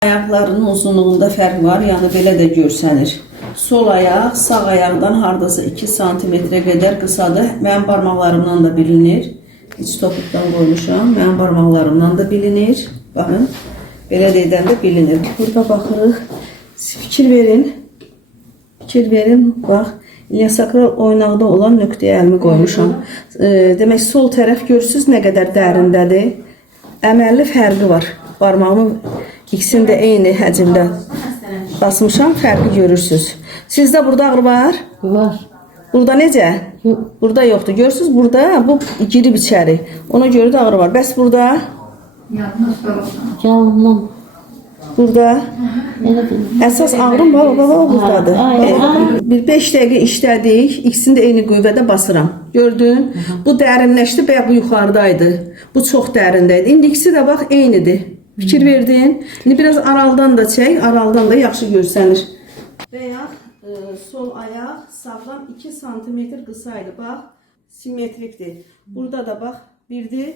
Ayaqlarının uzunluğunda fərq var, yəni belə də görsənir. Sol ayaq sağ ayaqdan hardasa 2 santimetrə qədər qısadır. Mənim barmaqlarımdan da bilinir. Heç topukdan qoymuşam. Mənim barmaqlarımdan da bilinir. Baxın, belə də edən də bilinir. Burada baxırıq. Fikir verin. Fikir verin. Bax, iliosakral oynaqda olan nöqtəyə əlimi qoymuşam. Demək, sol tərəf görürsünüz nə qədər dərindədir. Əməlli fərqi var. Barmağımın ikisini də eyni həcmdə basmışam, fərqi görürsünüz. Sizdə burada ağrı var? Var. Burada necə? Burada yoxdur. Görürsünüz, burada bu girib içəri. Ona görə də ağrı var. Bəs burada? Canım. Burada? Əsas ağrım buradadır. Bir 5 dəqiqə işlədik. İkisini də eyni qüvvədə basıram. Gördün? Bu dərinləşdi, bəyək bu yuxarıdaydı. Bu çox dərindəydi. İndi ikisi də bax eynidir. Fikir verdin. İndi biraz araldan da çək. Araldan da yaxşı görsənir. Bəyək sol ayaq sağdan 2 santimetr qısaydı. Bax, simmetrikdir. Burada da bax, birdir.